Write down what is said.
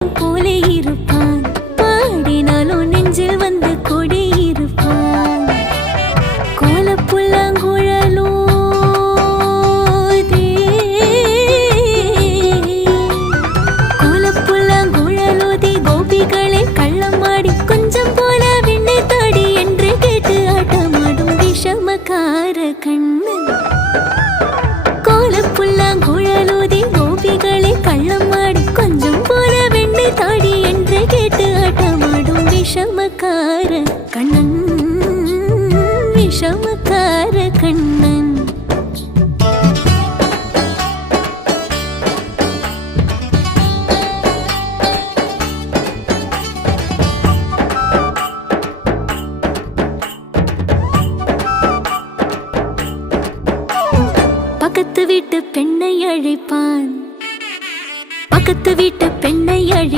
போலே இருப்பான், பாடினாலும் நெஞ்சில் வந்து கொடி இருப்பான். கோலப்புல்லாங்குழலோ கோலப்புல்லாங்குழலோதி கோபிகளை கள்ளமாடி கொஞ்சம் போல விண்ணை தாடி என்று கேட்டு ஆட்டமாடும் விஷமக்கார கண்ணன். கோலப்புல்லாங்குழலோதி கோபிகளை கள்ளமாடி கொஞ்சம் போல வெண்ணை தாடி என்று கேட்டு ஆட்டமாடும் விஷமக்கார கண்ணன், விஷமக்கார கண்ணன். பக்கத்து வீட்டு பெண்ணை அழைப்பான், பக்கத்து வீட்டு